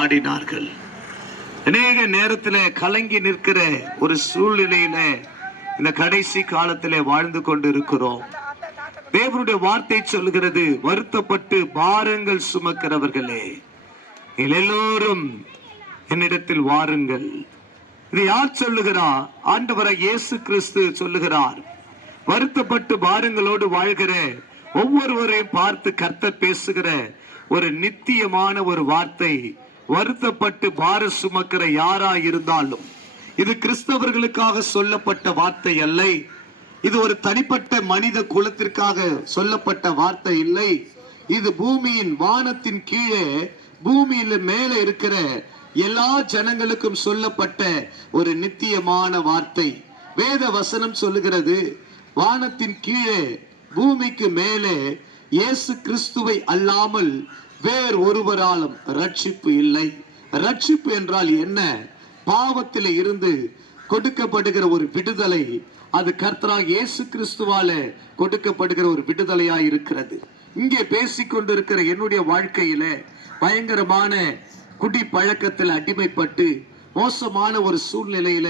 பாடினார்கள். அநேக நேரத்தில் கலங்கி நிற்கிற ஒரு சூழ்நிலையில இந்த கடைசி காலத்திலே வாழ்ந்து கொண்டு இருக்கிறோம். தேவனுடைய வார்த்தை சொல்கிறது, வருத்தப்பட்டு பாரங்கள் சுமக்கிறவர்களே எல்லோரும் என்னிடத்தில் வாருங்கள். இது யார் சொல்லுகிறார்? ஆண்டவராகிய இயேசு கிறிஸ்து சொல்லுகிறார். வருத்தப்பட்டு பாரங்களோடு வாழ்கிற ஒவ்வொருவரையும் பார்த்து கர்த்தர் பேசுகிற ஒரு நித்தியமான ஒரு வார்த்தை, வருத்தப்பட்டு பார சுமக்கிற யாரா இருந்தாலும். இது கிறிஸ்தவர்களுக்காக சொல்லப்பட்ட வார்த்தை அல்ல. இது ஒரு தனிப்பட்ட மனித குலத்திற்காக சொல்லப்பட்ட வார்த்தை இல்லை. இது பூமியின் வானத்தின் கீழே பூமியில மேல இருக்கிற எல்லா ஜனங்களுக்கும் சொல்லப்பட்ட ஒரு நித்தியமான வார்த்தை. வேத வசனம் சொல்லுகிறது, வானத்தின் கீழே பூமிக்கு மேலே இயேசு கிறிஸ்துவை அல்லாமல் வேறு ஒருவராலும் ரட்சிப்பு இல்லை. ரட்சிப்பு என்றால் என்ன? பாவத்திலே இருந்து கொடுக்கப்படுகிற ஒரு விடுதலை. அது கர்த்தராகிய இயேசு கிறிஸ்துவால கொடுக்கப்படுகிற ஒரு விடுதலையாய் இருக்கிறது. இங்கே பேசிக்கொண்டிருக்கிற என்னுடைய வாழ்க்கையில பயங்கரமான குடி பழக்கத்தில் அடிமைப்பட்டு மோசமான ஒரு சூழ்நிலையில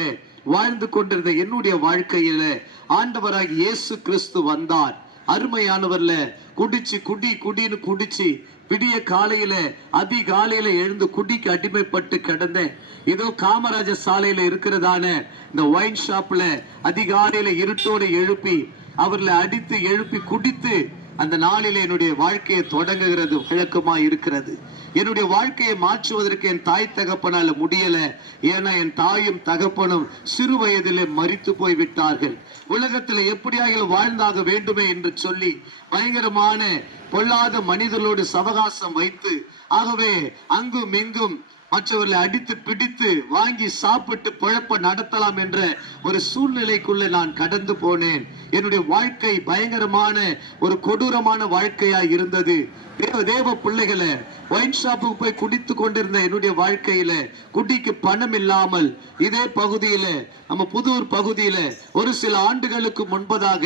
வாழ்ந்து கொண்டிருந்த என்னுடைய வாழ்க்கையில ஆண்டவராகிய இயேசு கிறிஸ்து வந்தார். அருமையானவர்ல குடிச்சு குடின்னு குடிச்சு விடிய காலையில அதிகாலையில எழுந்து குடிக்கு அடிமைப்பட்டு கிடந்தேன். ஏதோ காமராஜ சாலையில இருக்கிறதான இந்த ஒயின் ஷாப்ல அதிகாலையில இருட்டோடு எழுப்பி அவர்களை அடித்து எழுப்பி குடித்து அந்த நாளில என்னுடைய வாழ்க்கையை தொடங்குகிறது வழக்கமா இருக்கிறது. என்னுடைய வாழ்க்கையை மாற்றுவதற்கு என் தாய் தகப்பனால முடியல. ஏன்னா என் தாயும் தகப்பனும் சிறு வயதிலே மரித்து போய் விட்டார்கள். உலகத்தில் எப்படியாக வாழ்ந்தாக வேண்டுமே என்று சொல்லி பயங்கரமான பொல்லாத மனிதர்களோடு சவகாசம் வைத்து, ஆகவே அங்கும் இங்கும் மற்றவர்களை அடித்து பிடித்து வாங்கி சாப்பிட்டு பிழப்ப நடத்தலாம் என்ற ஒரு சூழ்நிலைக்குள்ள நான் கடந்து போனேன். என்னுடைய வாழ்க்கை பயங்கரமான ஒரு கொடூரமான வாழ்க்கையா இருந்தது. தேவ பிள்ளைகளை ஒயின் ஷாப்புக்கு போய் குடித்து கொண்டிருந்த என்னுடைய வாழ்க்கையில குடிக்கு பணம் இல்லாமல் இதே பகுதியில, நம்ம புதூர் பகுதியில ஒரு சில ஆண்டுகளுக்கு முன்பதாக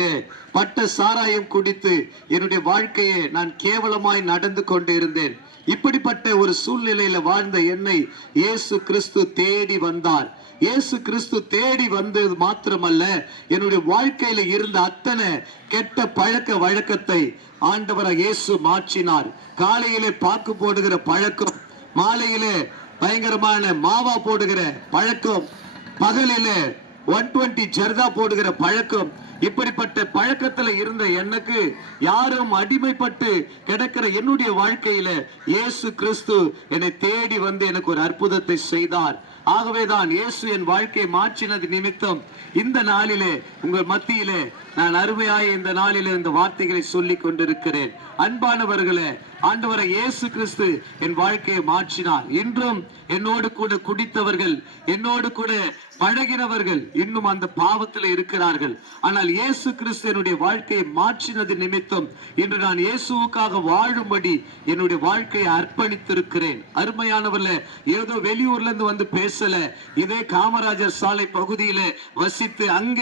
பட்ட சாராயம் குடித்து என்னுடைய வாழ்க்கையை நான் கேவலமாய் நடந்து கொண்டு இருந்தேன். இப்படிப்பட்ட ஒரு சூழ்நிலையில வாழ்ந்த என்னை இயேசு கிறிஸ்து தேடி வந்தார். இயேசு கிறிஸ்து தேடி வந்தது மாத்திரமல்ல, என்னுடைய வாழ்க்கையில இருந்த அத்தனை கெட்ட பழக்க வழக்கத்தை ஆண்டவராகிய இயேசு மாற்றினார். காலையிலே பாக்கு போடுகிற பழக்கம், மாலையிலே பயங்கரமான மாவா போடுகிற பழக்கம், பகலிலே 120 ஜர்தா போடுகிற பழக்கம், இப்படிப்பட்ட பழக்கத்துல இருந்த எனக்கு யாரும் அடிமைப்பட்டு கிடக்கிற என்னுடைய வாழ்க்கையில இயேசு கிறிஸ்து என்னை தேடி வந்து எனக்கு ஒரு அற்புதத்தை செய்தார். ஆகவேதான் இயேசு என் வாழ்க்கையை மாற்றினது நிமித்தம் இந்த நாளிலே உங்கள் மத்தியிலே நான் அருமையாய் இந்த நாளிலே இந்த வார்த்தைகளை சொல்லி கொண்டிருக்கிறேன். அன்பானவர்களே, ஆண்டவரை இயேசு கிறிஸ்து என் வாழ்க்கையை மாற்றினார். இன்றும் என்னோடு கூட குடித்தவர்கள், என்னோடு கூட பழகினவர்கள் இன்னும் அந்த பாவத்தில் இருக்கிறார்கள். ஆனால் இயேசு கிறிஸ்து என்னுடைய வாழ்க்கையை மாற்றினது நிமித்தம் இன்று நான் இயேசுவுக்காக வாழும்படி என்னுடைய வாழ்க்கையை அர்ப்பணித்திருக்கிறேன். அருமையானவர்களே, ஏதோ வெளியூர்ல இருந்து வந்து பேசல, இதே காமராஜர் சாலை பகுதியில வசித்து அங்க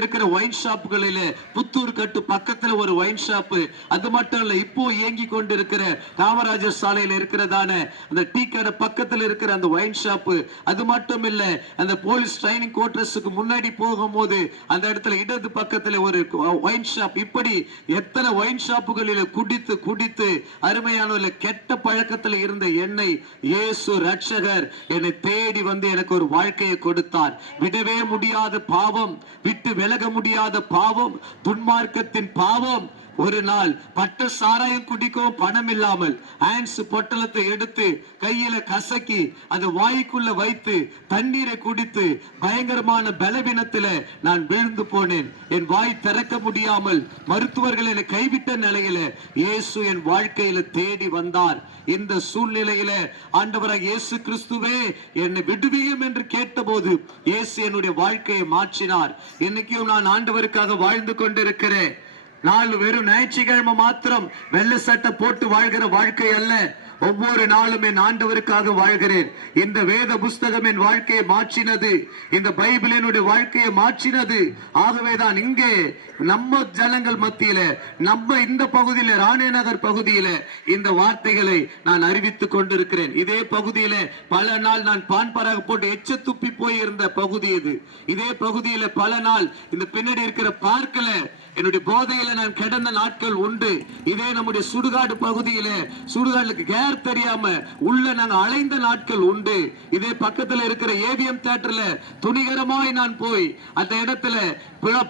இருக்கிற ஒயின் ஷாப்புகளில, புத்தூர் கட்டு பக்கத்துல ஒரு ஒயின் ஷாப்பு, அது மட்டும் இல்ல இப்போ இயங்கி கொண்டு இருக்கிற காமராஜர் சாலையில இருக்கிறதான அந்த டீ கடை பக்கத்துல இருக்கிற அந்த ஒயின் ஷாப்பு, அது மட்டும் இல்ல அந்த போலீஸ் ட்ரைனிங் குவார்டர்ஸ்க்கு முன்னாடி போகும்போது அந்த இடத்துல இடது பக்கத்துல ஒரு ஒயின் ஷாப், இப்படி எத்தனை ஒயின் ஷாப்புகளில குடித்து குடித்து அருமையான கெட்ட பழக்கத்துல இருந்த என்னை இயேசு ரட்சகர் என்னை தேடி வந்து எனக்கு ஒரு வாழ்க்கையை கொடுத்தார். விடவே முடியாத பாவம், விட்டு விலக முடியாத பாவம், துன்மார்க்கத்தின் பாவம். ஒரு நாள் பட்ட சாராயம் குடிக்கும் பணம் இல்லாமல் ஹேண்ட்ஸ் பொட்டலத்தை எடுத்து கையில கசக்கி அந்த வாய்க்குள்ள வைத்து தண்ணீரை குடித்து பயங்கரமான பலவீனத்தில நான் விழுந்து போனேன். என் வாய் திறக்க முடியாமல் மருத்துவர்கள் என்னை கைவிட்ட நிலையில இயேசு என் வாழ்க்கையில தேடி வந்தார். இந்த சூழ்நிலையில ஆண்டவராகிய இயேசு கிறிஸ்துவே என்னை விடுவியும் என்று கேட்டபோது இயேசு என்னுடைய வாழ்க்கையை மாற்றினார். இன்னைக்கும் நான் ஆண்டவருக்காக வாழ்ந்து கொண்டிருக்கிறேன். நாலு வெறும் ஞாயிற்றுக்கிழமை மாத்திரம் வெள்ளை சட்டை போட்டு வாழ்கிற வாழ்க்கை அல்ல. ஒவ்வொரு நாளும் என் ஆண்டவருக்காக வாழ்கிறேன். இந்த வேத புஸ்தகம் என் வாழ்க்கையை மாற்றினது, இந்த பைபிள் என்னுடைய வாழ்க்கையை மாற்றினது. ஆகவேதான் இங்கே நம்ம ஜனங்கள் மத்தியில, நம்ம இந்த பகுதியில, ராணே நகர் பகுதியில இந்த வார்த்தைகளை நான் அறிவித்துக் கொண்டிருக்கிறேன். இதே பகுதியில பல நாள் நான் பான்பராக போட்டு எச்ச துப்பி போய் இருந்த பகுதி இது. இதே பகுதியில பல நாள் இந்த பின்னாடி இருக்கிற பார்க்கல என்னுடைய போதையில நான் கிடந்த நாட்கள் உண்டு. இதே நம்முடைய சுடுகாடு பகுதியில சுடுகாடுக்கு கேர் தெரியாம உள்ள நாங்க அலைந்த நாட்கள் உண்டு. இதே பக்கத்துல இருக்கிற ஏவிஎம் தியேட்டர்ல துணிகரமாய் நான் போய் அந்த இடத்துல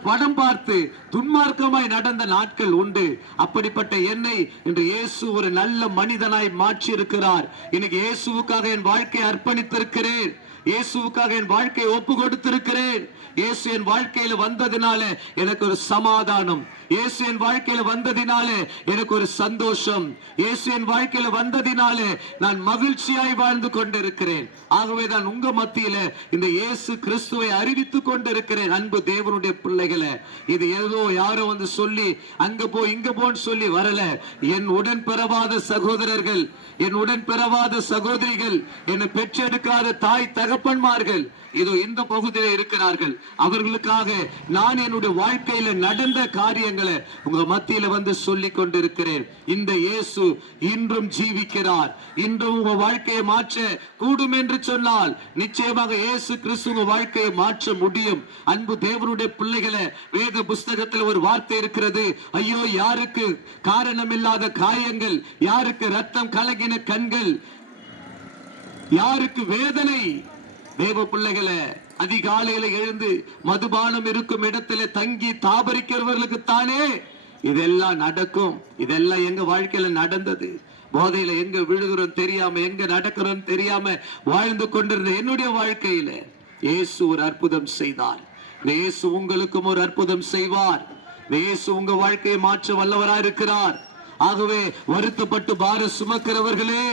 படம் பார்த்து துன்மார்க்கமாய் நடந்த நாட்கள் உண்டு. அப்படிப்பட்ட என்னை இன்று இயேசு ஒரு நல்ல மனிதனாய் மாற்றி இருக்கிறார். இன்னைக்கு இயேசுவுக்காக என் வாழ்க்கையை அர்ப்பணித்திருக்கிறேன். இயேசுவுக்காக என் வாழ்க்கையை ஒப்பு கொடுத்திருக்கிறேன். இயேசு என் வாழ்க்கையில வந்ததினால எனக்கு ஒரு சமாதானம், இயேசு என் வாழ்க்கையில வந்ததினால எனக்கு ஒரு சந்தோஷம், இயேசு என் வாழ்க்கையில வந்ததினால நான் மகிழ்ச்சியாய் வாழ்ந்து கொண்டிருக்கிறேன். ஆகவே தான் உங்க மத்தியில இந்த இயேசு கிறிஸ்துவை அறிவித்துக் கொண்டிருக்கிறேன். அன்பு தேவனுடைய பிள்ளைகளை, இது ஏதோ யாரோ வந்து சொல்லி அங்க போ இங்க போன்னு சொல்லி வரல. என் உடன் பிறவாத சகோதரர்கள், என் உடன் பிறவாத சகோதரிகள், என்னை பெற்றெடுக்காத தாய் தகப்பன்மார்கள் இதோ இந்த பகுதியில் இருக்கிறார்கள். அவர்களுக்காக நான் என்னுடைய வாழ்க்கையில நடந்த காரியங்களை உங்க மத்தியில வந்து சொல்லிக் கொண்டிருக்கிறேன். இந்த இயேசு இன்றும் ஜீவிக்கிறார். இன்றும் உங்க வாழ்க்கையை மாற்ற கூடும் என்று சொன்னால் நிச்சயமாக இயேசு கிறிஸ்து உங்க வாழ்க்கையை மாற்ற முடியும். அன்பு தேவனுடைய பிள்ளைகளை, வேத புஸ்தகத்தில் ஒரு வார்த்தை இருக்கிறது. ஐயோ, யாருக்கு காரணமில்லாத காயங்கள், யாருக்கு ரத்தம் கலங்கின கண்கள், யாருக்கு வேதனை. தேவ பிள்ளைகளை, அதிகாலையில எழுந்து மதுபானம் இருக்கும் இடத்துல தங்கி தாபரிக்கிறவர்களுக்கு தானே இதெல்லாம் நடக்கும். இதெல்லாம் எங்க வாழ்க்கையில நடந்தது. போதையில எங்க விழுகிறோம் தெரியாம, எங்க நடக்கிறோம் தெரியாம வாழ்ந்து கொண்டிருந்த என்னுடைய வாழ்க்கையில இயேசு ஒரு அற்புதம் செய்தார். இயேசு உங்களுக்கும் ஒரு அற்புதம் செய்வார். இயேசு உங்க வாழ்க்கையை மாற்ற வல்லவராய் இருக்கிறார். ஆகவே வருத்தப்பட்டு பாரம் சுமக்கிறவர்களே,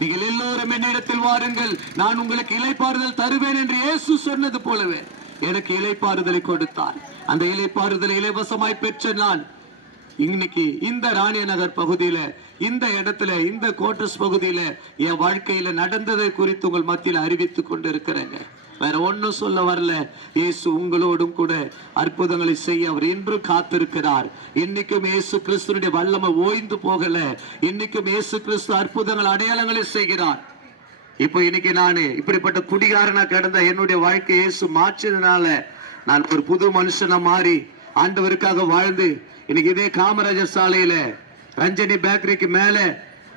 நீங்கள் எல்லோரும் என்னிடத்தில் வாருங்கள், நான் உங்களுக்கு இளைப்பாறுதல் தருவேன் என்று இயேசு சொன்னது போலவே எனக்கு இளைப்பாறுதலை கொடுத்தார். அந்த இளைப்பாறுதலை இலவசமாய் பெற்ற நான் இன்னைக்கு இந்த ராணே நகர் பகுதியில, இந்த இடத்துல, இந்த கோட்டர்ஸ் பகுதியில என் வாழ்க்கையில நடந்ததை குறித்து உங்கள் மத்தியில் அறிவித்துக் கொண்டு இருக்கிறேங்க. வேற ஒன்னும் சொல்ல வரல. இயேசு உங்களோடும் கூட அற்புதங்களை செய்ய அவர் இன்றும் காத்திருக்கிறார். இன்னைக்கும் இயேசு கிறிஸ்துவினுடைய வல்லமை ஓய்ந்து போகல. இன்னைக்கும் இயேசு கிறிஸ்து அற்புதங்கள் அடையாளங்களை செய்கிறார். இப்போ இன்னைக்கு நானு இப்படிப்பட்ட குடிகாரனா கிடந்த என்னுடைய வாழ்க்கை இயேசு மாற்றினால நான் ஒரு புது மனுஷனா மாறி ஆண்டவருக்காக வாழ்ந்து இன்னைக்கு இதே காமராஜர் சாலையில ரஞ்சனி பேக்கரிக்கு மேல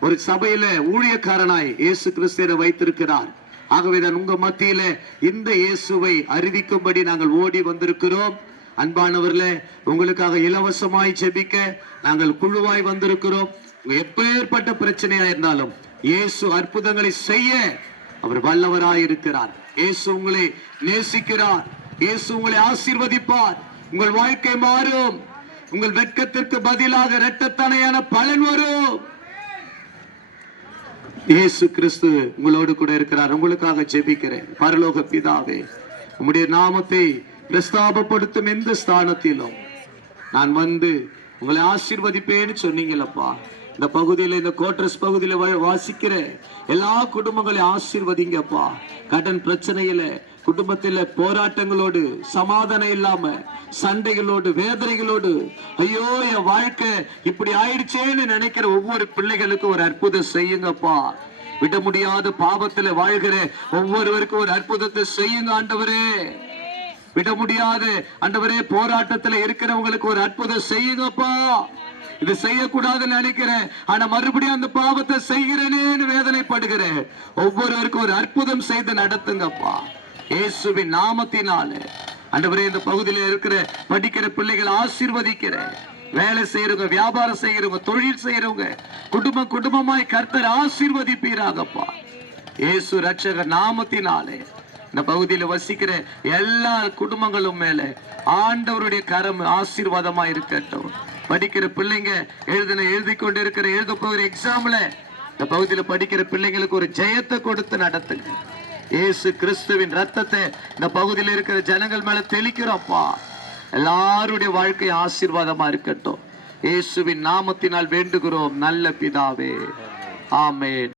ஒரு சபையில ஊழியக்காரனாய் இயேசு கிறிஸ்துவை வைத்திருக்கிறார். ஆகவேதான் உங்க மத்தியில இந்த இயேசுவை அறிவிக்கும்படி நாங்கள் ஓடி வந்திருக்கிறோம். அன்பானவர்களே, உங்களுக்காக இலவசமாய் ஜெபிக்க நாங்கள் குழுவாய் வந்திருக்கிறோம். எப்பேற்பட்ட பிரச்சனையா இருந்தாலும் இயேசு அற்புதங்களை செய்ய அவர் வல்லவராய் இருக்கிறார். இயேசு உங்களை நேசிக்கிறார். இயேசு உங்களை ஆசீர்வதிப்பார். உங்கள் வாழ்க்கை மாறும். உங்கள் வெட்கத்திற்கு பதிலாக இரட்டத்தனையான பலன் வரும். இயேசு கிறிஸ்து உங்களோடு கூட இருக்கிறார். உங்களுக்காக ஜெபிக்கிறேன். பரலோக பிதாவே, உம்முடைய நாமத்தை பிரஸ்தாபப்படுத்தும் எந்த ஸ்தானத்திலும் நான் வந்து உங்களை ஆசீர்வதிப்பேன்னு சொன்னீங்களப்பா. இந்த பகுதியில, இந்த கோட்டர்ஸ் பகுதியில வாசிக்கிற எல்லா குடும்பங்களையும் ஆசீர்வதிங்கப்பா. கடன் பிரச்சனையில, குடும்பத்தில போராட்டங்களோடு, சமாதானம் இல்லாம, சண்டைகளோடு, வேதனைகளோடு, ஐயோ என் வாழ்க்கை இப்படி ஆயிடுச்சேன்னு நினைக்கிற ஒவ்வொரு பிள்ளைகளுக்கும் ஒரு அற்புதம் செய்யுங்கப்பா. விட முடியாத பாவத்துல வாழ்கிற ஒவ்வொருவருக்கும் ஒரு அற்புதத்தை செய்யுங்க ஆண்டவரே. விட முடியாத ஆண்டவரே போராட்டத்துல இருக்கிறவங்களுக்கு ஒரு அற்புதம் செய்யுங்கப்பா. இது செய்யக்கூடாதுன்னு நினைக்கிறேன், ஆனா மறுபடியும் அந்த பாவத்தை செய்கிறேன்னு வேதனைப்படுகிறேன். ஒவ்வொருவருக்கும் ஒரு அற்புதம் செய்து நடத்துங்கப்பா இயேசுவின் நாமத்தினால. ஆண்டவரே, இந்த பகுதியில இருக்கிற படிக்கிற பிள்ளைகளை ஆசீர்வதிக்கிறேன். வேலை செய்யறவங்க, வியாபாரம் செய்யறவங்க, தொழில் செய்யறவங்க, குடும்பமாய் கர்த்தர் ஆசீர்வதிப்பீராகப்பா இயேசு ரட்சகர் நாமத்தினாலே. இந்த பகுதியில வசிக்கிற எல்லா குடும்பங்களும் மேல ஆண்டவருடைய கரம் ஆசீர்வாதமா இருக்கட்டும். படிக்கிற பிள்ளைங்க எழுதி கொண்டு இருக்கிற எழுத போகிற எக்ஸாம்ல இந்த பகுதியில படிக்கிற பிள்ளைங்களுக்கு ஒரு ஜெயத்தை கொடுத்து நடத்துங்க. இயேசு கிறிஸ்துவின் ரத்தத்தை இந்த பகுதியில் இருக்கிற ஜனங்கள் மேல தெளிக்கிறோம்ப்பா. எல்லாருடைய வாழ்க்கை ஆசீர்வாதமா இருக்கட்டும். இயேசுவின் நாமத்தினால் வேண்டுகிறோம் நல்ல பிதாவே. ஆமென்.